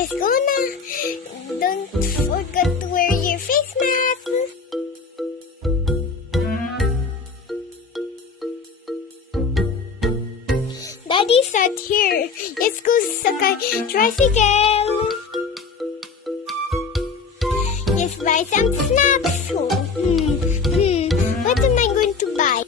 Yes, go na. Don't forget to wear your face mask. Daddy's not here. Let's go sakay tricycle. Yes, buy some snacks. What am I going to buy?